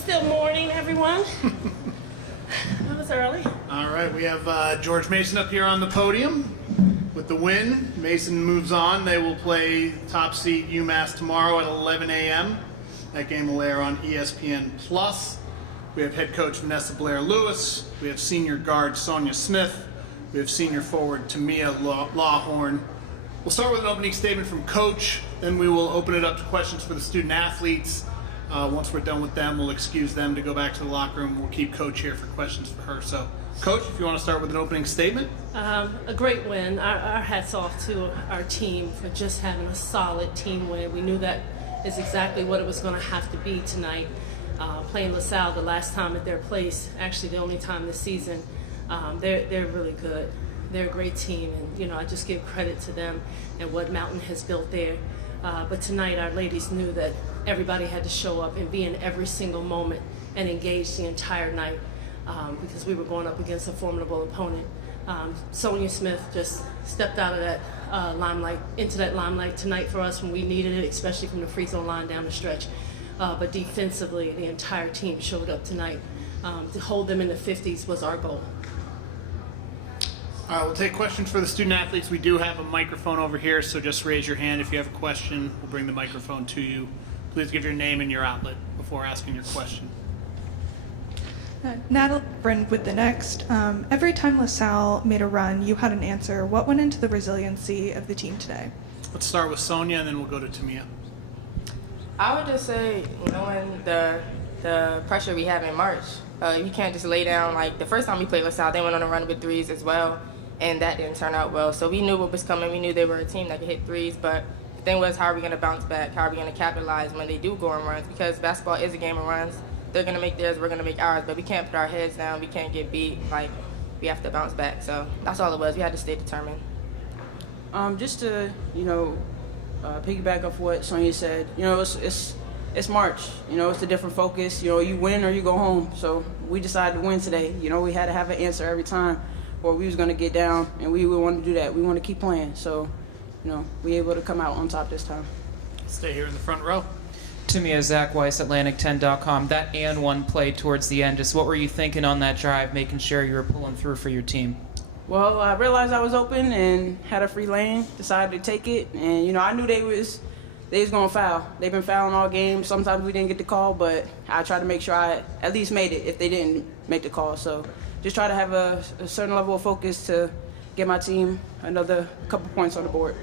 still morning, everyone. That was early. All right, we have George Mason up here on the podium with the win. Mason moves on. They will play top seed UMass tomorrow at 11 a.m. That game will air on ESPN+. We have head coach Vanessa Blair-Lewis. We have senior guard Sonia Smith. We have senior forward Tamia Lawhorn. We'll start with an opening statement from Coach. Then we will open it up to questions for the student athletes. Once we're done with them, we'll excuse them to go back to the locker room. We'll keep Coach here for questions for her. So, Coach, if you want to start with an opening statement. A great win. Our hats off to our team for just having a solid team win. We knew that is exactly what it was going to have to be tonight. Playing LaSalle the last time at their place, actually the only time this season. They're really good. They're a great team, and I just give credit to them and what Mountain has built there. But tonight our ladies knew that everybody had to show up and be in every single moment and engage the entire night because we were going up against a formidable opponent. Sonia Smith just stepped out of that limelight, into that limelight tonight for us when we needed it, especially from the free throw line down the stretch. But defensively, the entire team showed up tonight. To hold them in the 50s was our goal. All right, we'll take questions for the student athletes. We do have a microphone over here, so just raise your hand if you have a question. We'll bring the microphone to you. Please give your name and your outlet before asking your question. Natalie Brand with the next. Every time LaSalle made a run, you had an answer. What went into the resiliency of the team today? Let's start with Sonia, and then we'll go to Tamia. I would just say, knowing the pressure we have in March, you can't just lay down. Like the first time we played LaSalle, they went on a run with threes as well, and that didn't turn out well. So we knew what was coming. We knew they were a team that could hit threes, but the thing was, how are we going to bounce back? How are we going to capitalize when they do go on runs? Because basketball is a game of runs. They're going to make theirs, we're going to make ours, but we can't put our heads down. We can't get beat. Like, we have to bounce back. So that's all it was. We had to stay determined. Just to, piggyback off what Sonia said, it's March. It's a different focus. You win or you go home. So we decided to win today. We had to have an answer every time, or we was going to get down, and we would want to do that. We want to keep playing. So, we able to come out on top this time. Stay here in the front row. Tamia, Zach Weiss, Atlantic10.com. That and one play towards the end. Just what were you thinking on that drive, making sure you were pulling through for your team? Well, I realized I was open and had a free lane. Decided to take it, and I knew they was gonna foul. They've been fouling all game. Sometimes we didn't get the call, but I tried to make sure I at least made it if they didn't make the call. So just try to have a certain level of focus to get my team another couple points on the board.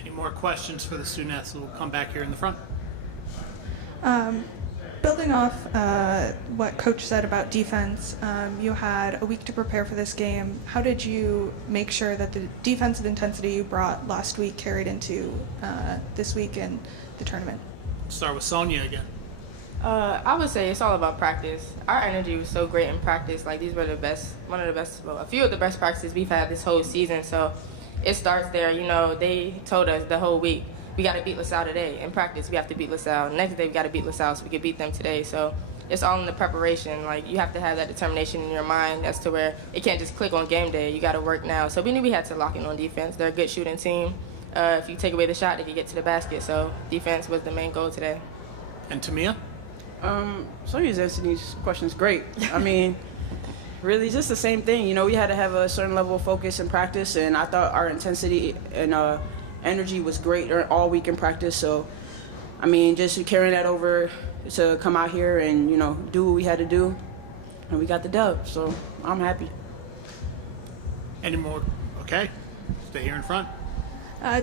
Any more questions for the student athletes? We'll come back here in the front. Building off what Coach said about defense, you had a week to prepare for this game. How did you make sure that the defensive intensity you brought last week carried into this week in the tournament? Start with Sonia again. I would say it's all about practice. Our energy was so great in practice. Like, these were a few of the best practices we've had this whole season. So it starts there. They told us the whole week, we got to beat LaSalle today. In practice, we have to beat LaSalle. Next day, we got to beat LaSalle so we can beat them today. So it's all in the preparation. Like, you have to have that determination in your mind as to where it can't just click on game day. You got to work now. So we knew we had to lock in on defense. They're a good shooting team. If you take away the shot, they can get to the basket. So defense was the main goal today. And Tamia? Sonia's answering these questions great. I mean, really just the same thing. We had to have a certain level of focus in practice, and I thought our intensity and energy was great all week in practice. So, I mean, just carrying that over to come out here and, do what we had to do, and we got the dub. So I'm happy. Any more? Okay. Stay here in front.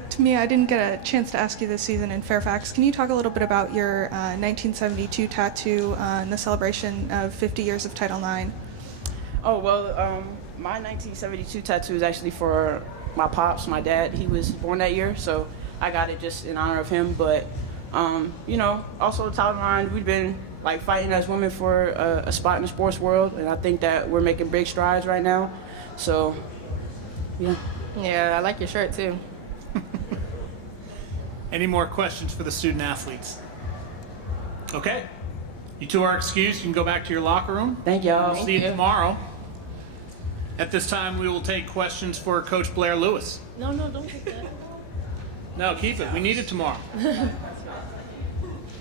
To me, I didn't get a chance to ask you this season in Fairfax. Can you talk a little bit about your 1972 tattoo and the celebration of 50 years of Title IX? Oh, well, my 1972 tattoo is actually for my pops, my dad. He was born that year, so I got it just in honor of him. But, also Title IX, we've been fighting as women for a spot in the sports world, and I think that we're making big strides right now. So, yeah. Yeah, I like your shirt too. Any more questions for the student athletes? Okay. You two are excused. You can go back to your locker room. Thank y'all. We'll see you tomorrow. At this time, we will take questions for Coach Blair-Lewis. No, don't take that. No, keep it. We need it tomorrow.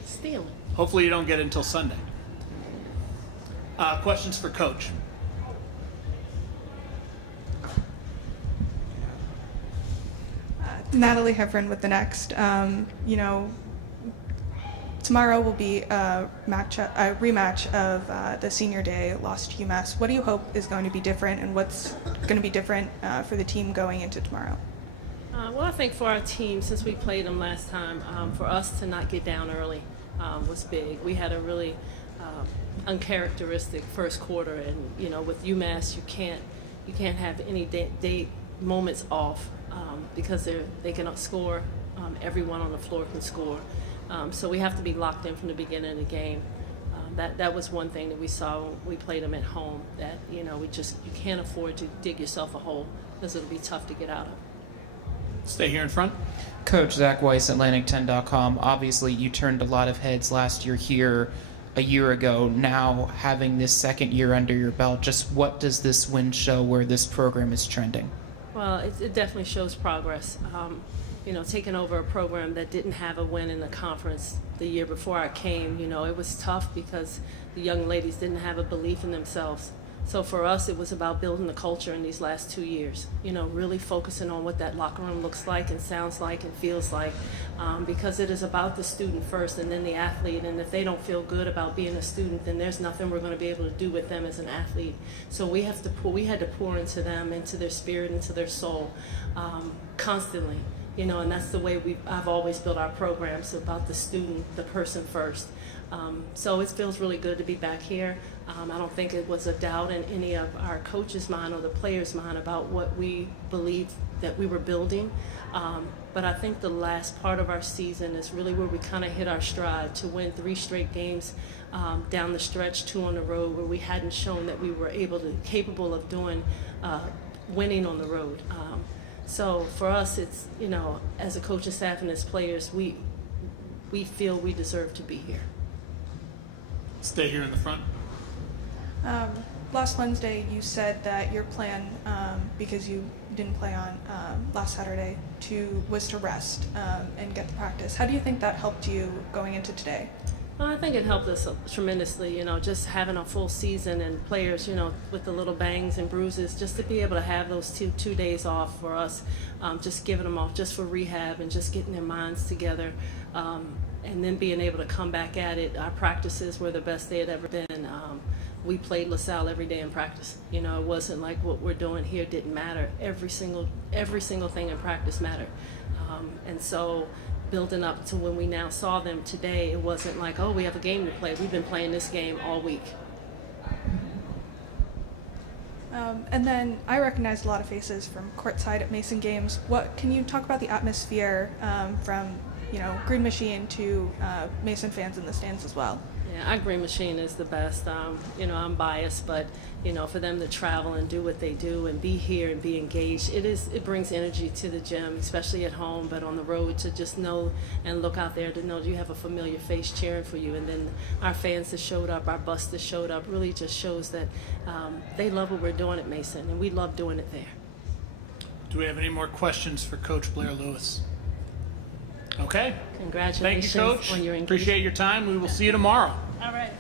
Stealing. Hopefully you don't get it until Sunday. Questions for Coach? Natalie Hevron with the next. Tomorrow will be a rematch of the senior day loss to UMass. What do you hope is going to be different, and what's going to be different for the team going into tomorrow? Well, I think for our team, since we played them last time, for us to not get down early was big. We had a really uncharacteristic first quarter, and with UMass, you can't have any day moments off because they cannot score. Everyone on the floor can score. So we have to be locked in from the beginning of the game. That was one thing that we saw when we played them at home, that you can't afford to dig yourself a hole, because it'll be tough to get out of. Stay here in front. Coach Zach Weiss, Atlantic10.com. Obviously, you turned a lot of heads last year here, a year ago. Now, having this second year under your belt, just what does this win show where this program is trending? Well, it definitely shows progress. Taking over a program that didn't have a win in the conference the year before I came, it was tough because the young ladies didn't have a belief in themselves. So for us, it was about building the culture in these last 2 years, really focusing on what that locker room looks like and sounds like and feels like, because it is about the student first and then the athlete. And if they don't feel good about being a student, then there's nothing we're going to be able to do with them as an athlete. So we had to pour into them, into their spirit, into their soul, constantly. And that's the way I've always built our programs, about the student, the person first. So it feels really good to be back here. I don't think it was a doubt in any of our coaches' mind or the players' mind about what we believed that we were building. But I think the last part of our season is really where we kind of hit our stride to win 3 straight games down the stretch, 2 on the road, where we hadn't shown that we were capable of doing winning on the road. So for us, it's, as a coaching staff and as players, we feel we deserve to be here. Stay here in the front. Last Wednesday, you said that your plan, because you didn't play on last Saturday, was to rest and get the practice. How do you think that helped you going into today? Well, I think it helped us tremendously, just having a full season and players, with the little bangs and bruises, just to be able to have those two days off for us, just giving them off just for rehab and just getting their minds together, and then being able to come back at it. Our practices were the best they had ever been. We played LaSalle every day in practice. It wasn't like what we're doing here didn't matter. Every single thing in practice mattered. And so building up to when we now saw them today, it wasn't like, oh, we have a game to play. We've been playing this game all week. And then I recognized a lot of faces from courtside at Mason games. Can you talk about the atmosphere from Green Machine to Mason fans in the stands as well? Yeah, our Green Machine is the best. I'm biased, but for them to travel and do what they do and be here and be engaged, it brings energy to the gym, especially at home, but on the road, to just know and look out there to know you have a familiar face cheering for you. And then our fans that showed up, our bus that showed up, really just shows that they love what we're doing at Mason, and we love doing it there. Do we have any more questions for Coach Blair Lewis? Okay. Congratulations. Thank you, Coach. On your engagement. Appreciate your time. We will see you tomorrow. All right.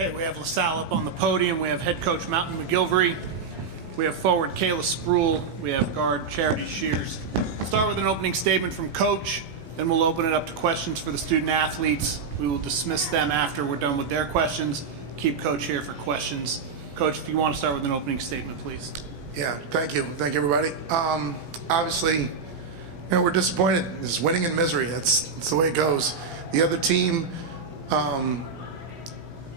Okay, we have LaSalle up on the podium. We have head coach Mountain McGilvery. We have forward Kayla Spruill. We have guard Charity Shears. We'll start with an opening statement from Coach. Then we'll open it up to questions for the student athletes. We will dismiss them after we're done with their questions. Keep Coach here for questions. Coach, if you want to start with an opening statement, please. Yeah, thank you. Thank you, everybody. Obviously, we're disappointed. It's winning in misery. That's the way it goes. The other team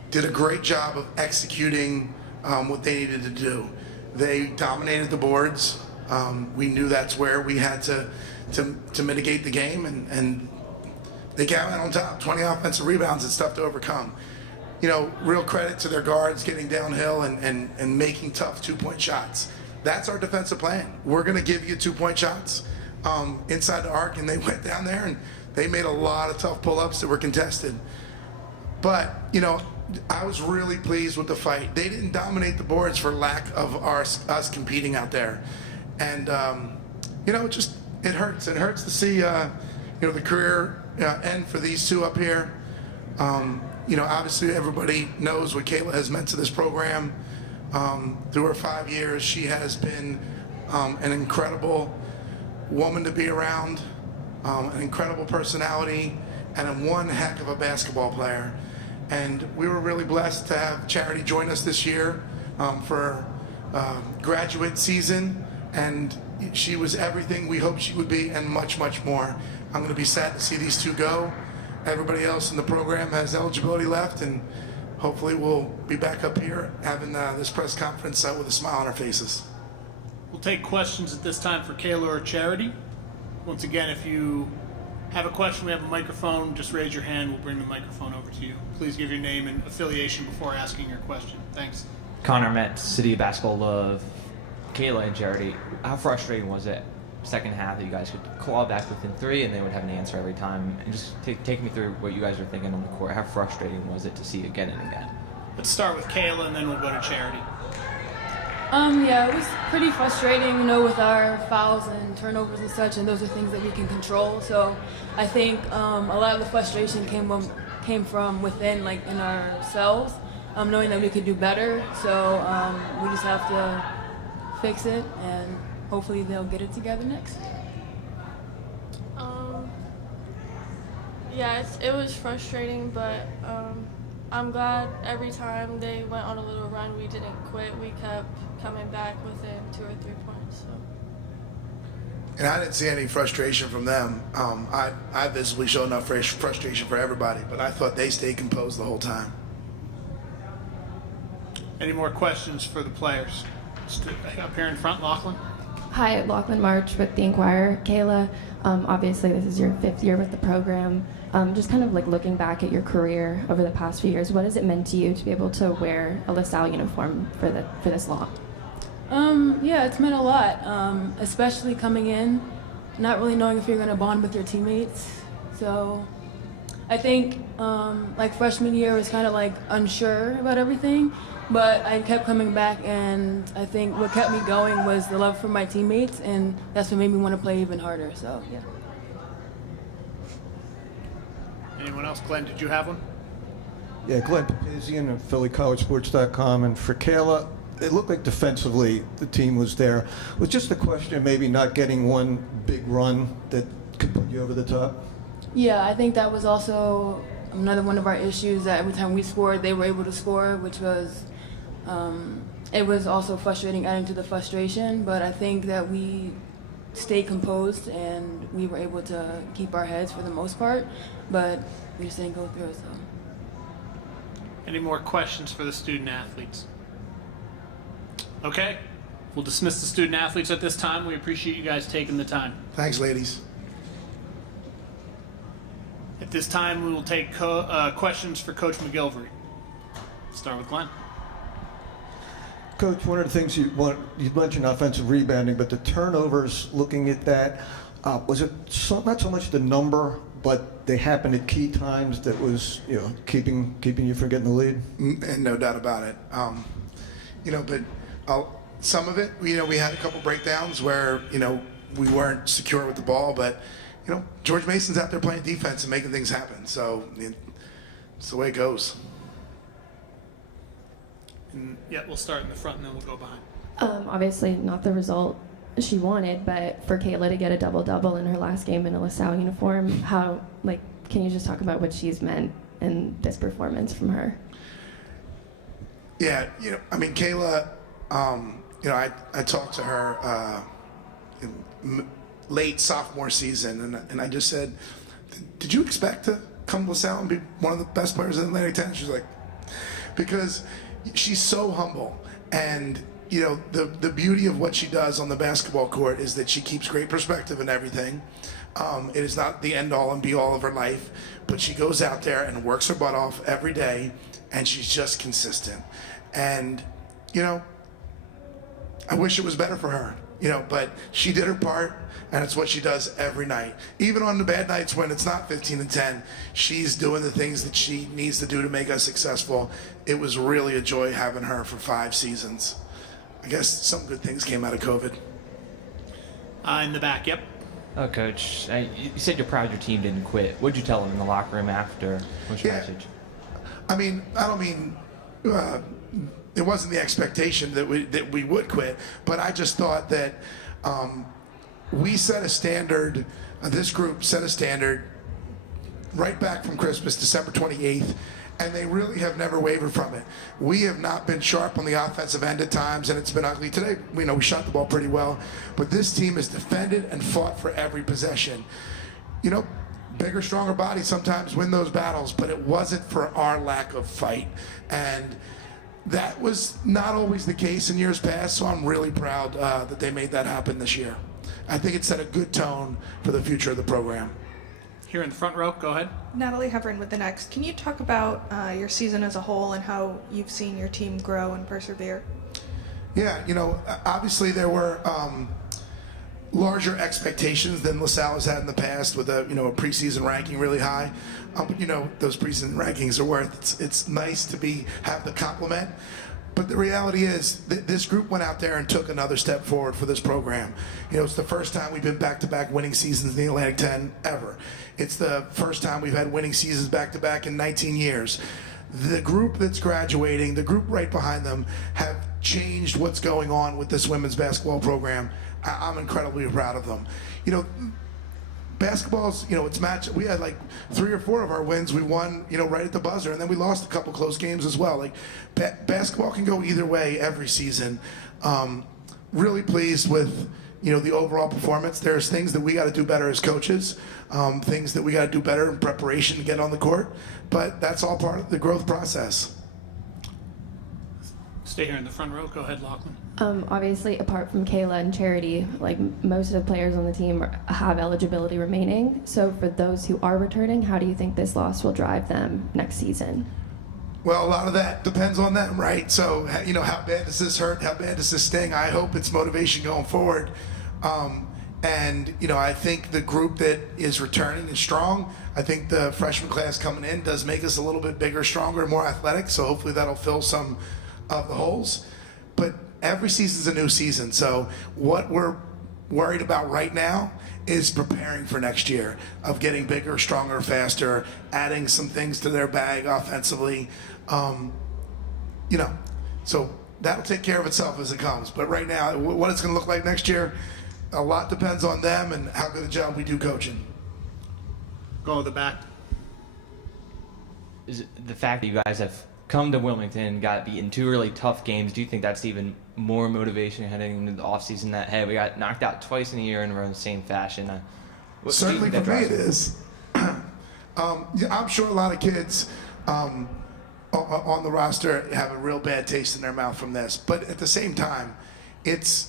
did a great job of executing what they needed to do. They dominated the boards. We knew that's where we had to mitigate the game, and they came out on top. 20 offensive rebounds. It's tough to overcome. Real credit to their guards getting downhill and making tough two-point shots. That's our defensive plan. We're going to give you two-point shots inside the arc, and they went down there and they made a lot of tough pull-ups that were contested. But, I was really pleased with the fight. They didn't dominate the boards for lack of us competing out there. And, it hurts. It hurts to see, the career end for these two up here. Obviously everybody knows what Kayla has meant to this program. Through her 5 years, she has been an incredible woman to be around, an incredible personality, and one heck of a basketball player. And we were really blessed to have Charity join us this year for graduate season, and she was everything we hoped she would be and much, much more. I'm going to be sad to see these two go. Everybody else in the program has eligibility left, and hopefully we'll be back up here having this press conference with a smile on our faces. We'll take questions at this time for Kayla or Charity. Once again, if you have a question, we have a microphone. Just raise your hand. We'll bring the microphone over to you. Please give your name and affiliation before asking your question. Thanks. Connor Metz, City of Basketball Love. Kayla and Charity, how frustrating was it second half that you guys could claw back within three and they would have an answer every time? And just take me through what you guys are thinking on the court. How frustrating was it to see again and again? Let's start with Kayla, and then we'll go to Charity. Yeah, it was pretty frustrating, with our fouls and turnovers and such, and those are things that we can control. So I think a lot of the frustration came from within, like in ourselves, knowing that we could do better. So we just have to fix it, and hopefully they'll get it together next. Yeah, it was frustrating, but I'm glad every time they went on a little run, we didn't quit. We kept coming back within 2 or 3 points. So. And I didn't see any frustration from them. I visibly showed enough frustration for everybody, but I thought they stayed composed the whole time. Any more questions for the players? Up here in front, Lachlan. Hi, Lachlan March with The Inquirer. Kayla, obviously this is your 5th year with the program. Just kind of like looking back at your career over the past few years, what has it meant to you to be able to wear a LaSalle uniform for this long? Yeah, it's meant a lot, especially coming in, not really knowing if you're going to bond with your teammates. So I think like freshman year was kind of like unsure about everything, but I kept coming back, and I think what kept me going was the love for my teammates, and that's what made me want to play even harder. So yeah. Anyone else? Glenn, did you have one? Yeah, Glenn Papazian of PhillyCollegeSports.com. And for Kayla, it looked like defensively the team was there. It was just a question of maybe not getting one big run that could put you over the top? Yeah, I think that was also another one of our issues, that every time we scored, they were able to score, which was, it was also frustrating, adding to the frustration, but I think that we stayed composed and we were able to keep our heads for the most part, but we just didn't go through, so. Any more questions for the student athletes? Okay, we'll dismiss the student athletes at this time. We appreciate you guys taking the time. Thanks, ladies. At this time, we will take questions for Coach McGilvery. Start with Glenn. Coach, one of the things you mentioned offensive rebounding, but the turnovers, looking at that, was it not so much the number, but they happened at key times that was, keeping you from getting the lead? And no doubt about it. But some of it, we had a couple breakdowns where, we weren't secure with the ball, but, George Mason's out there playing defense and making things happen. So it's the way it goes. And yeah, we'll start in the front and then we'll go behind. Obviously, not the result she wanted, but for Kayla to get a double-double in her last game in a LaSalle uniform, can you just talk about what she's meant in this performance from her? Yeah, Kayla, I talked to her in late sophomore season, and I just said, did you expect to come to LaSalle and be one of the best players in Atlantic 10? She's like, because she's so humble, and the beauty of what she does on the basketball court is that she keeps great perspective in everything. It is not the end all and be all of her life, but she goes out there and works her butt off every day, and she's just consistent. And I wish it was better for her, but she did her part, and it's what she does every night. Even on the bad nights when it's not 15-10, she's doing the things that she needs to do to make us successful. It was really a joy having her for 5 seasons. I guess some good things came out of COVID. In the back, yep. Oh, Coach, you said you're proud your team didn't quit. What'd you tell them in the locker room after? What's your message? I don't mean it wasn't the expectation that we would quit, but I just thought that we set a standard. This group set a standard right back from Christmas, December 28th, and they really have never wavered from it. We have not been sharp on the offensive end at times, and it's been ugly. Today, we shot the ball pretty well, but this team has defended and fought for every possession. Bigger, stronger bodies sometimes win those battles, but it wasn't for our lack of fight. And that was not always the case in years past, so I'm really proud that they made that happen this year. I think it set a good tone for the future of the program. Here in the front row, go ahead. Natalie Hovering with the Next. Can you talk about your season as a whole and how you've seen your team grow and persevere? Yeah, obviously there were larger expectations than LaSalle has had in the past with a preseason ranking really high. But those preseason rankings are worth. It's nice to have the compliment. But the reality is that this group went out there and took another step forward for this program. It's the first time we've been back-to-back winning seasons in the Atlantic 10 ever. It's the first time we've had winning seasons back-to-back in 19 years. The group that's graduating, the group right behind them, have changed what's going on with this women's basketball program. I'm incredibly proud of them. Basketball's, it's match. We had like 3 or 4 of our wins we won, right at the buzzer, and then we lost a couple close games as well. Like basketball can go either way every season. Really pleased with the overall performance. There's things that we got to do better as coaches, things that we got to do better in preparation to get on the court, but that's all part of the growth process. Stay here in the front row. Go ahead, Lachlan. Obviously, apart from Kayla and Charity, most of the players on the team have eligibility remaining. So for those who are returning, how do you think this loss will drive them next season? Well, a lot of that depends on them, right? So, how bad does this hurt? How bad does this sting? I hope it's motivation going forward. I think the group that is returning is strong. I think the freshman class coming in does make us a little bit bigger, stronger, more athletic. So hopefully that'll fill some of the holes. But every season's a new season. So what we're worried about right now is preparing for next year, of getting bigger, stronger, faster, adding some things to their bag offensively. So that'll take care of itself as it comes. But right now, what it's going to look like next year, a lot depends on them and how good a job we do coaching. Go to the back. Is it the fact that you guys have come to Wilmington, got beaten 2 really tough games, do you think that's even more motivation heading into the offseason that, hey, we got knocked out twice in a year and we're in the same fashion? Certainly for me it is. I'm sure a lot of kids on the roster have a real bad taste in their mouth from this. But at the same time, it's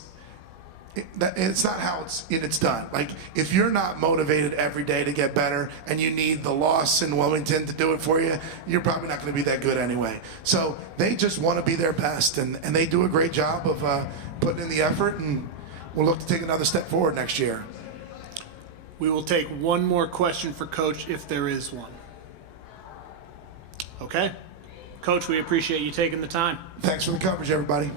not how it's done. Like, if you're not motivated every day to get better and you need the loss in Wilmington to do it for you, you're probably not going to be that good anyway. So they just want to be their best, and they do a great job of putting in the effort, and we'll look to take another step forward next year. We will take one more question for Coach if there is one. Okay. Coach, we appreciate you taking the time. Thanks for the coverage, everybody.